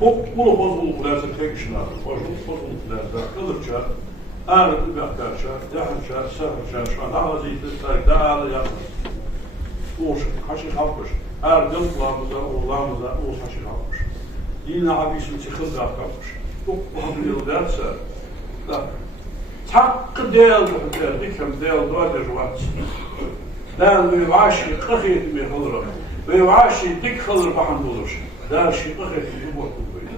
Ulu bozuluk derse tek işin adı. Bozuluk derse kılıkça, ağrı bakkarça, yakınca, sahırca, şu an ağzıydı, dağlı yapmış. Oğuşun, kaşı kalkmış. Her yıllarımıza, oğullarımıza, oğuz kaşı kalkmış. Yine abisi çıkıl kalkmış. Bu yıl derse, hakkı değildi, dikim değildi, o dervat. Ben bir vaşi kıh etmeyi kılırım. Bir vaşi dik kılır bahan olur. Der şi kıh etmeyi bu böyle.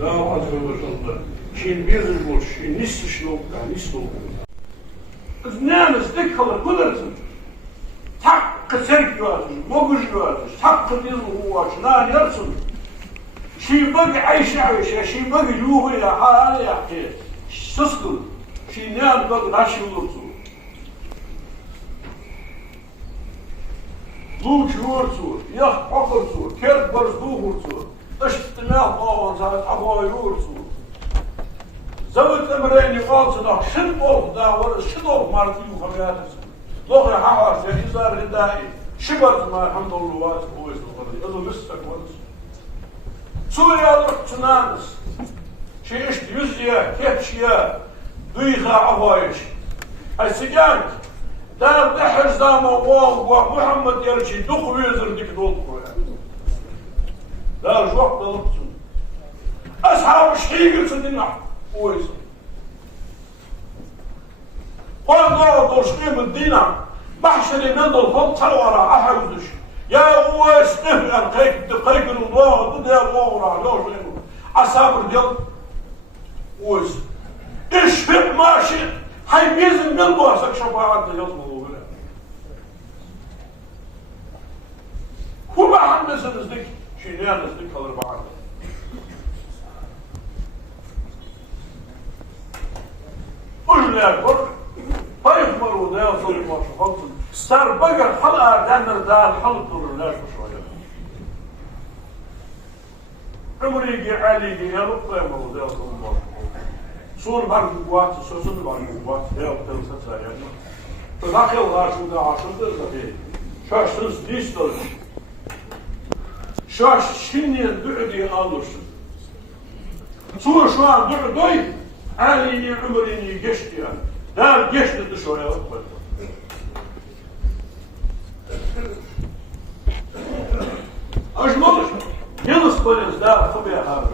Da azze ve celle. Şin bir zilbol, şin nisli şlok, nisli oldu. Kız neyiniz dik kılır, kılırsın. Takkı serk yuvarsın, moguş yuvarsın, takkı dil uvarsın, ne yersin? Şi bagi ayşe, şi bagi yuhu ya, hali ya, sıskıl. Şi neyin bagi naşi olursun. Luç vursun, yak okursun, kerk barız buğursun, ıştına bağlansan, abay vursun. Zavut emreyni kalsın, şın ol da var, şın ol martı yuhabiyatırsın. Loğu hava sen izar hidai, şıbartı ma hamdollu vasıf o esnafı, yazı müstak varız. Suriyalık tünanız, işte yüzüye, kepçiye, duyha avayış. Aysigan, dar dehir zama oğu Muhammed yerçi, duk vizir dik dolu koya. Dar çok dalıksın. Ashab-ı şiigirsin dinah, o esnafı. Quando doşkım dina bahşeri mendol fal tawara ahuzduş. Ya o istihlan kaygın Allah da Allah la asabır dil oz. İşfik maşi hay bizim ben bu asak şefaat yazmalı böyle. Kuma hamdesizlik şiyanızlık kalır bağlı. Ujler var. فيخبروا ده يصل المرشفات صار بقى الحلقة دمر ده الحلق الرلاش شوية عمري يجي عالي يجي يلقى يمروا ده يصل المرشفات صور بعض القوات سوسن بعض القوات ده يقتل ستة يعني فلاقي الله شو ده عشان ده زفير شاش تنس ديستل شاش شيني الدعدي آلوش صور شو عن دعدي عالي عمري يجشت يعني Der geçti dışarıya bakmadı. Ajmalı, yalnız polis daha tabiye harbi.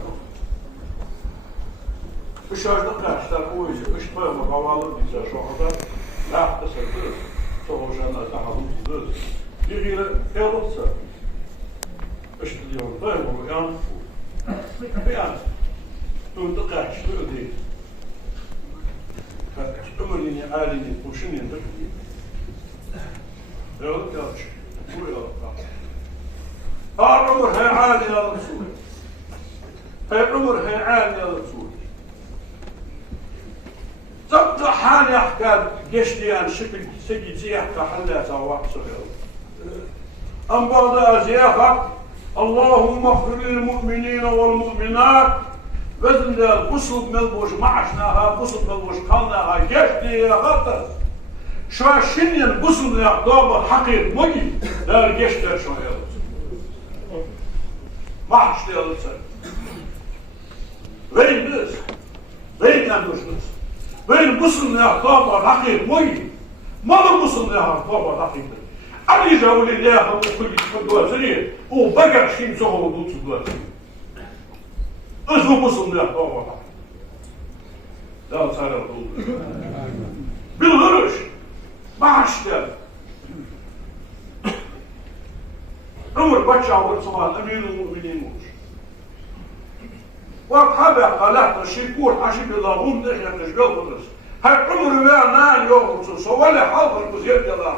Dışarıda kaçlar o yüzden, ışıklarımı havalı bize şu anda lahta satırız. Soğuşanlar daha hızlıyız. Bir yere yalnızsa, ışıklıyorum, dayanımı yan. Yani, durdu kaçtı ödeydi. Ömrünü, aileni, boşun yanında kılıyor. Yağlık yağmış. Bu yağlık yağmış. Her ömür heyali ya Resul. Her ömür heyali ya Resul. Tabda hali ahkam geçti yani şekil sekici ahkam hallata vaksı yağlık. Ambada aziyafak Allahümme ahfiril mu'minine vel mu'minat وزن القصب ملبوش معشناها قصب ملبوش قلناها جشتي يا غطر شو شنين قصب يا قطابة حقيق مجي لا جشتر شو يلس معشتي يلس وين بس وين نموش بس وين قصب يا قطابة حقيق مجي ما قصب يا قطابة حقيق علي جاولي ليها وكل دوازنين وبقى شين سوى ودوت دوازنين Özgür musun diye babama. Ya sana oldu. Bir vuruş. Bağıştı. Ömür başçavur sıvan emirul müminin olmuş. Vakhabe kalahta şirkur aşık Allah'un dehine teşbih oluruz. Her ömrü ve nâl yokmuşsun. Sovale halkın kuziyet yalar.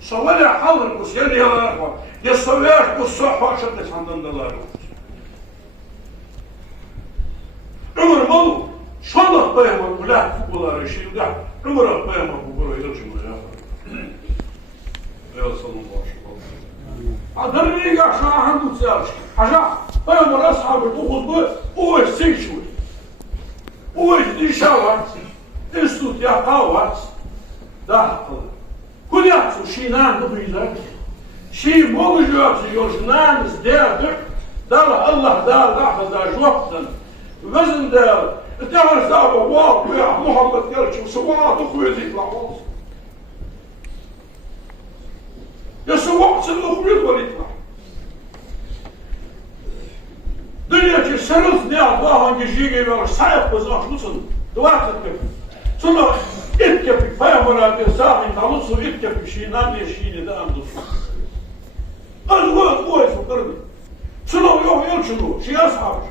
Sovale halkın kuziyet yalar var. يستوياش بالصحة عشان عندنا دولار عمر مو شلون بيهم ولا فوقلا يشيل ده عمر بيهم فوقلا يرجع يا صلى الله عليه وسلم أدرني يا شاه عنده سيارش حاجة بيهم الأصحاب الأخوة بو هو السيشوي هو الدشاوات استوت يا قاوات ده كل يحصل شيء نعم بيزاك شيء موجود يوجنان زدادك دار الله دار أحد جوقتن وزن دار تعرف دار واقع يا محمد قال شو سواء تخوي ذيك العوض يا سواء تخوي وليك دنيا كي سرث نيا الله انك جيجي ولا صايب بزاف وصل دواتك ثم اتكفي فاهمنا بساعه تنص اتكفي شي نادي شي ده امدوس الوقت قوي فكرني شنو يوم شنو شي اصحاب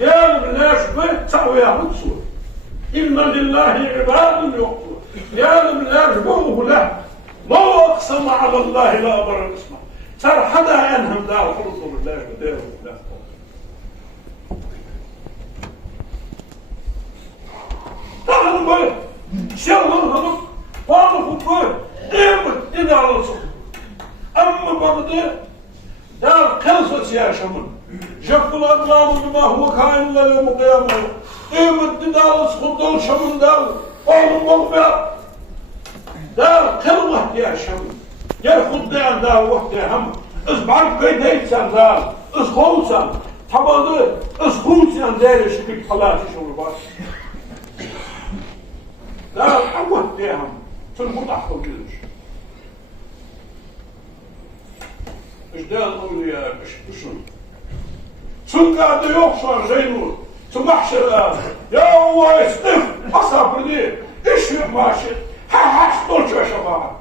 قال بلاش بيت تسوي هنسو ان لله عباد يقتلون قال بلاش بوه له ما اقسم على الله لا بر اسمه صار حدا ينهم دار خلصوا بالله بدير بالله تعالوا بقى شغلوا هذول واقفوا بقى إيه على الصوت أما بعد دار قلصت يا شمن جفوا الأقلام بما هو كائن ليوم القيامة إيه دار الصوت دول شمن دار واقفوا دار قلوة يا شمن ياخد دار وقت هم إصبعك قيد هيتسان دار إصخوصان طبعا إصخوصان دار شكل حلاتي شو الباس لا الحوة ديهم في المتحف الجلش ايش ده الأولياء بشون شون قاعد يوحشر زينون تمحشر يا هو يستف أصابر دي ايش ماشي هاش طول شو شفاعة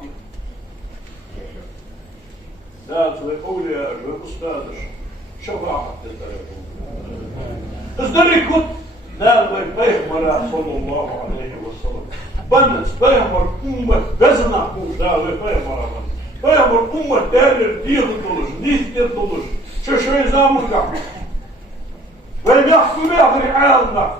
لا توي أولياء جو أستاذ شفاعة ايش ده كنت لا بيغمر صلى الله عليه وسلم بنس بيغمر أمة بزنا كوش لا بيغمر بيغمر أمة دالر ديغ طولش نيس دير طولش شوي زامن قاعد ويم يحكي بيغري عالنا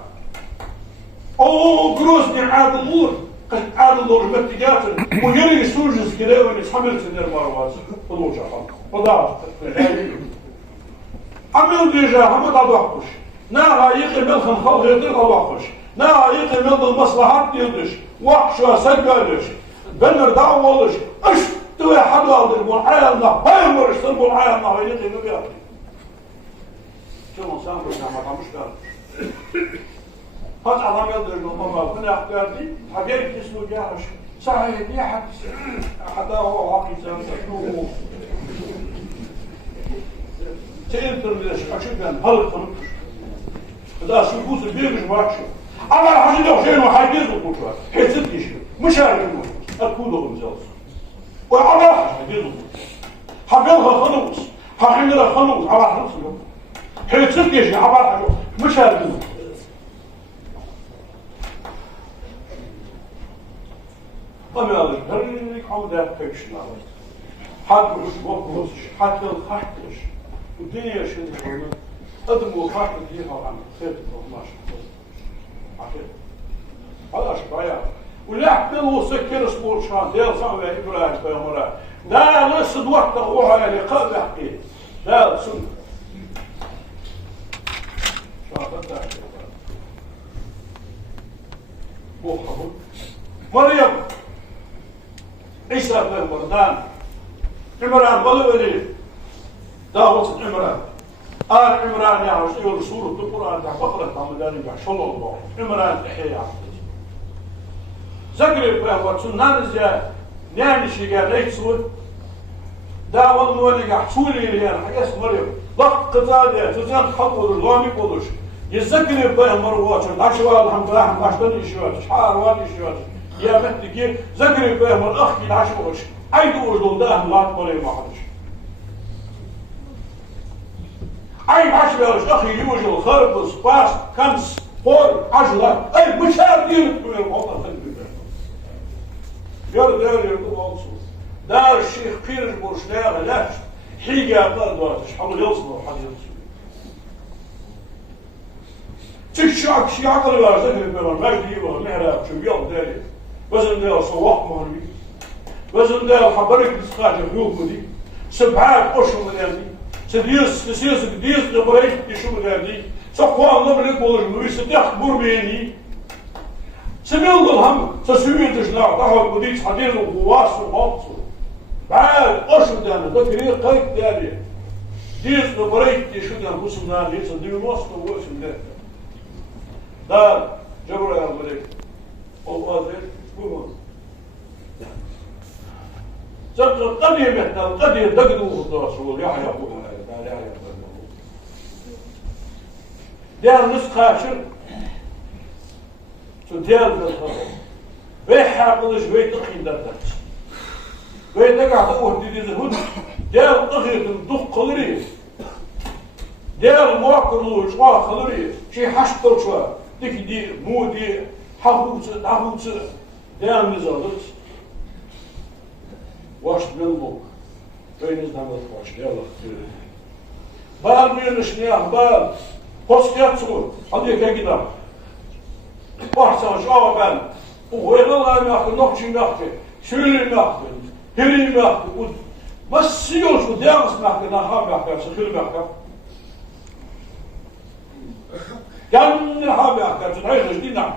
أوه قروسني عاد النور قد عاد النور متجاتن ويري سوجس كده ونسحمل سنير مروات طلوش أخام فضاعت عمل ديجا حمد عدوحكوش ناها يقي ملخن خلق يدرق الوحش ناها يقي ملخ المصلحات يدش وحشة سجلش بنر دعوالش اش توي حدو عدر معايلنا هاي مرش تنبو معايلنا هاي يقي مبيعتي شو نصام بسنا ما تعمش كارش هات عظام يدرق الماما كنا احكارتي حقيقي تسلو جاهش صحيح دي حتى هو حقي سامسكوه تقدر من الشكشكان هل تنقش ده سلوكوس البيرج ماكشو أما الحاجة ده وشين وحاجز وكوشوا حيث تيشو مش عارف الموت أكوده بمزاز وعلى حاجز حبيبها خلوص ححملها خلوص على خلوص اليوم حيث تيشو على حاجه مش عارف الموت طب يا الله هريك عودة فيكشن حتى مش حتى الخحتش والدنيا شنو قدموا خاطر فيها عن خير 12 عشان هذا شبايا ولا حتى سكر سبور شان ديال صاحبي ابراهيم بيمرا لا لسه وقت روحها لقاء يحكي لا سن شاطر بوحه مريم عيسى بن مردان عمران بلوري داوود عمران عمران يا رسول سورة القرآن تاع بقرة تاع مداري تاع شلون الله عمران تحية زكريا بقى سنان زيا نعني شي قال ليك سود داول نولي قاعد سوري لي انا حاجه مريم ضغط قتاده تزن تحضر الغامي قدش يزكريا بقى مروات العشوة الحمد لله ما عشتني شوات شحار والي شوات يا بنتي كيف زكريا بقى من اخي العشوة عيدوا وجدوا ده الله مريم ما حدش أي عشرة أخي يوجد خرب سباس خمس فور عشرة أي مشاهد دينك من الموضوع خلبي يرد يقول أنصر دار الشيخ قيرج برشناغ لاش حيقة قال دواتش حول يوصل وحد يوصل تشعك شي عقل لا زهر بمن مجدي وغنهرة شو يوم داري وزن دار صواح مهربي وزن دار حبرك بسقاط الحيوك دي سبعات أشهر من يدي سديس قديس دبريش يشوف غادي سقوا الله بلك والله يستحق بربيني سمي الله هم تسويت جنا تاع قديس حدير وواس وماطس بعد أشهد أنا ذكري قيد داري ديز نبريت شو أنا بوسم نار ديز ديو نص نبوسم ده دار جبر يا ملك أو أذن بوم زاد قديم يحتاج قديم دقدو الرسول يا حيا أبو هذا يا حيا دار نسخة شر شو ديال بالخبر بيحا قلش بيت تقين دارتك بيت تقع تقوه دي الهد ديال تقيت الدق قلري ديال مواقر له شوى قلري شي حشتر شوى ديك دي مو دي حفوت ديال نزالت واش بالبوك بين نزالت واش ديال بال ميرش نياه بال قص يتصور هذيك كده واحسن جوابا وغير الله ياخذ نقشي ناخذ شيلي ناخذ هري ناخذ بس يوش ودياس ناخذ ناخذ ناخذ سخيل ناخذ كان ناخذ ناخذ تنعيش جدينا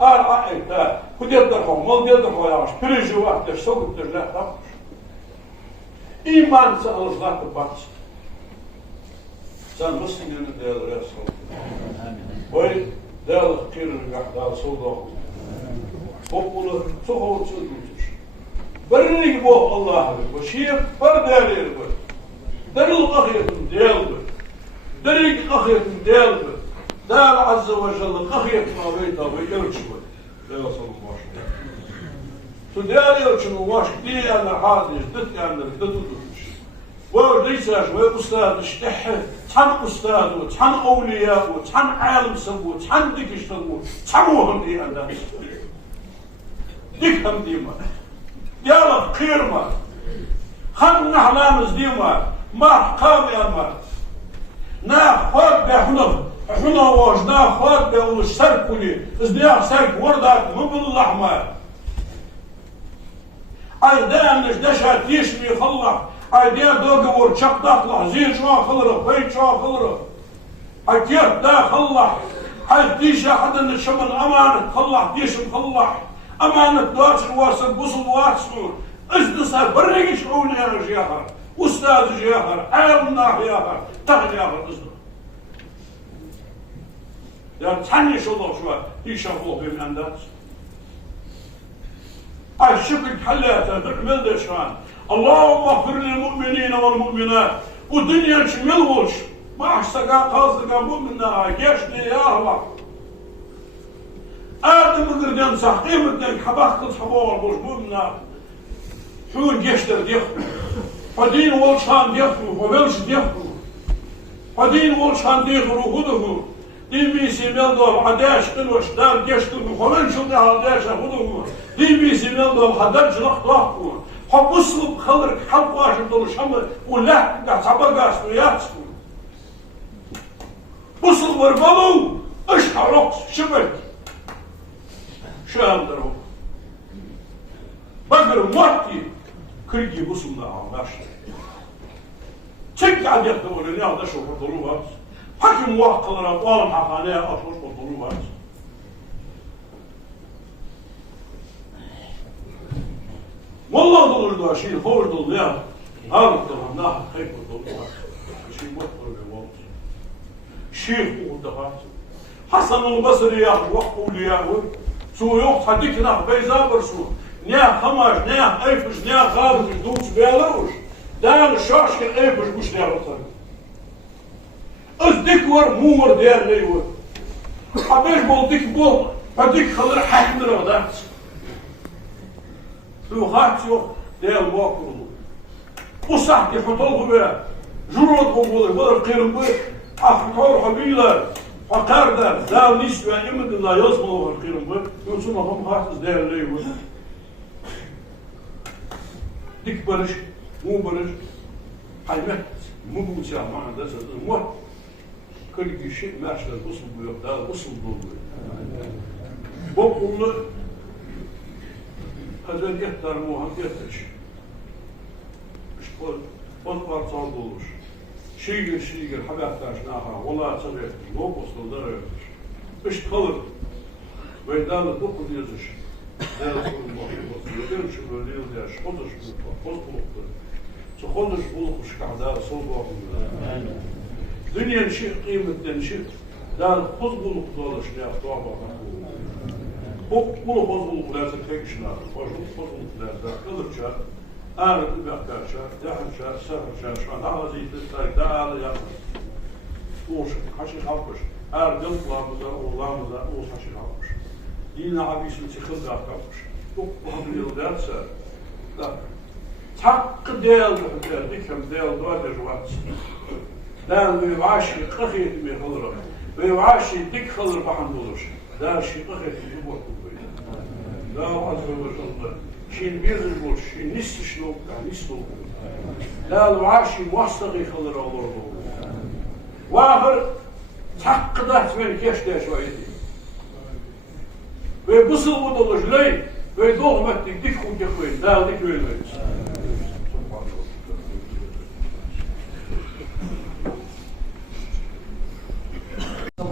أرأيت كنت يدرهم ما يدرهم يا مش بريجو واحد سوق ترجع إيمان سأل الله تبارك سان مسلمين ديال الرسول وي ديال الخير القحدة صودا بقول تخو تسدوش برني بو الله وشيف بردالي دل الأخير ديال دريك أخير ديال دار عز وجل أخير ما بيتا ويرجو ديال صلى الله عليه وسلم تديال يرجو واش دي أنا حاضر دت أنا دتوش وليس أستاذ اشتح تحن أستاذ وتحن أولياء وتحن عالم سبو تحن ديك اشتغلوا تحموهم دي أنا ديك هم ديما ديالك خير ما خلنا نحلامز ديما ما قام يا ما ناخذ بحنا واش ناخذ بأول سركولي ازدياق سرك وردات مبل الأحمر أي دامنش دشا تيشمي خلق أيديا دوغ ور شق داخل زين شو خلره بيت شو خلره أكيد دا خلح هاي ديشة حدا نشمل أمانة خلح ديش خلح أمانة دواتش واسد بوصل واسد إذن صار بريق شعون يا رجياخر أستاذ جياخر عالمنا جياخر تغني ياخر إذن يعني تحني شو الله شو ديشة فوق بين أندات أي شكل حلاتها تعمل دشان اللهم اغفر للمؤمنين والمؤمنات والدنيا شملوش ما احسقا قاصدقا مؤمنا جيشني يا الله آدم قردان سحقيم الدين حباق تصحبوا والبوش مؤمنا حون جيشتر ديخو فدين والشان ديخو وبلش ديخو فدين والشان ديخو خدهو دين بيسي ملدو عداش قلوش دار جيشتر وخلن شلدي عداش خدهو دين بيسي ملدو حدرج لخطاقو حب أسلوب خلرك حب واجب دول شمر ولا قاعد سبقاس وياتسكو أسلوب وربلو اشحى رقص شبك شام درو بقر موتي كريجي بسمنا عماش تك قاعد يخدمون اللي هذا شو بطلوبات حكم واقع الأقوال حقانية أشوش بطلوبات والله دول دواشين فور دول يا هذا الكلام ناحية خير دول شيء مطلوب بالوقت شيء مدخل حسن البصري يا وقفوا لي يا سو يوقف هديك ناح بيزابر سو نيا خماش نيا ايفش نيا غابش دوس بيلاروش دان الشاش كان ايفش مش نيا رطل ازديك ور مور ديال ليور حبيش بول ديك بول هديك خلر حكمر ودات لغاتيو ديال واكرو وصح يحطوه بها جرودهم ولا قيرم به اخطور قبيله فقرده دال نسوه يمد لا يصبروا القيرم به يوصلهم خاص ديال ليو ديك برش مو برش حيمت مو بوتيا ما عندها مو كل شيء ماشي الوصل بيقدر الوصل دول بقول هذا يحترموه هم يحترش مش بطبع صادوش شيء حاجة تاشناها ولا تبي لو وصل درجة مش تخلر ويدال الدق ديزش يمشي بالليل ده شخدش بالقلق تخدش بلقش كعداء صوبه دنيا شيء قيمة تنشئ ده الخطب القدر شنيا طابع كل خطب لا تكشنا وجود خطب لا تقدر شاء أنا بقى شاء يحن شاء سهل شاء شو أنا زي تستاك ده على يحن وش حشي خالقش قلب لامزا ولامزا وش حشي خالقش دينا عبيس متخذ ده خالقش وهم يلدان سهل لا تحق ديال بحديال ديكم ديال دوات جوات دان بيوعاشي قخيت بخضرة بيوعاشي ديك خضر بحن بولوش دان شي قخيت بيبوح بوبي دا عز وجل شين بيرز بولش شين نست شنوك نستو دا الوعاشي موصغي خضر الله واخر تحق ده من كيش ده شويتي ويبصل ودولش لي ويدوغ متك ديك خود يخوين دا ديك وين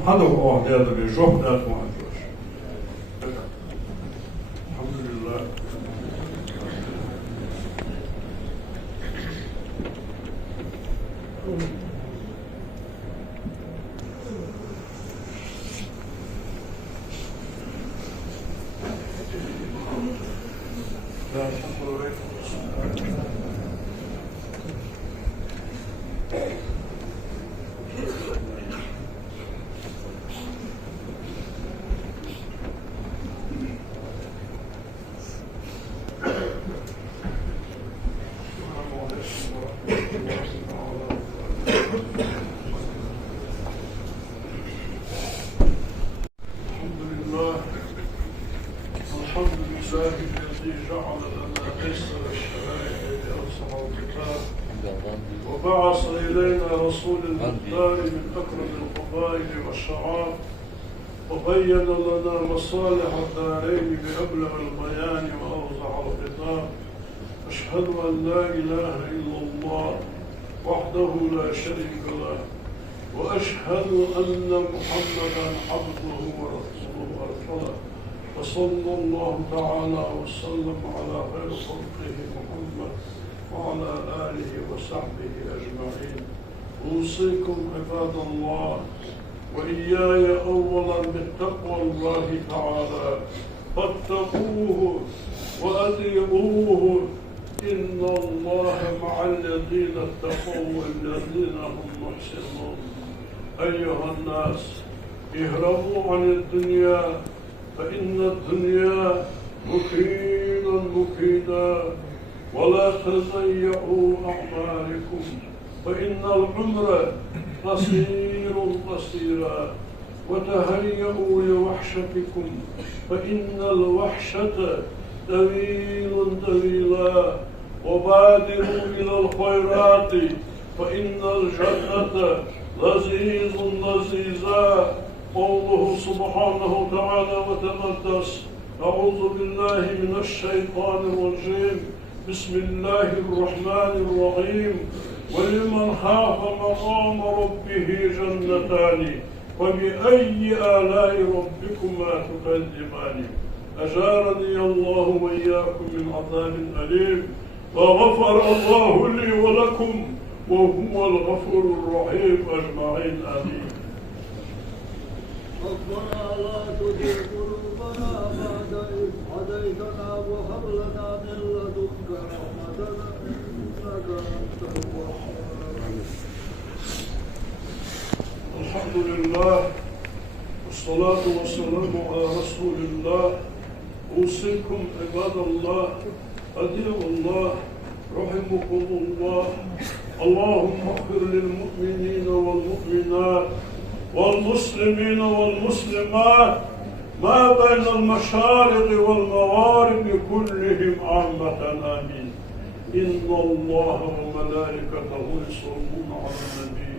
هذا هو هذا اللي جوه ده ما عندوش الحمد لله الذي جعل لنا قسر الشرائع لأوسع الكتاب وبعث إلينا رسول المختار من أكرم القبائل والشعاب وبين لنا مصالح الدارين بأبلغ البيان وأوضح الخطاب أشهد أن لا إله إلا الله وحده لا شريك له وأشهد أن محمدا عبده ورسوله أرسله وصلى الله تعالى وسلم على خير خلقه محمد وعلى آله وصحبه أجمعين. أوصيكم عباد الله وإياي أولا بتقوى الله تعالى فاتقوه وأطيعوه إن الله مع الذين اتقوا والذين هم محسنون. أيها الناس اهربوا عن الدنيا فإن الدنيا مكيدا ولا تضيعوا أعمالكم فإن العمر قصيرا وتهيئوا لوحشتكم فإن الوحشة طويلا وبادروا إلى الخيرات فإن الجنة لذيذا. قوله سبحانه تعالى وتقدس أعوذ بالله من الشيطان الرجيم بسم الله الرحمن الرحيم ولمن خاف مقام ربه جنتان فبأي آلاء ربكما تكذبان. أجارني الله وإياكم من عذاب أليم وغفر الله لي ولكم وهو الغفور الرحيم أجمعين آمين. ربنا لا تزغ قلوبنا بعد إذ هديتنا وهب لنا من لدنك رحمة إنك أنت الوهاب. الحمد لله والصلاة والسلام على رسول الله. أوصيكم عباد الله أطيعوا الله رحمكم الله. اللهم اغفر للمؤمنين والمؤمنات والمسلمين والمسلمات ما بين المشارق والمغارب كلهم عامة آمين. إن الله وملائكته يصلون على النبي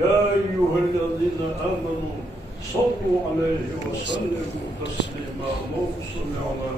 يا أيها الذين آمنوا صلوا عليه وسلموا تسليما. اللهم صل على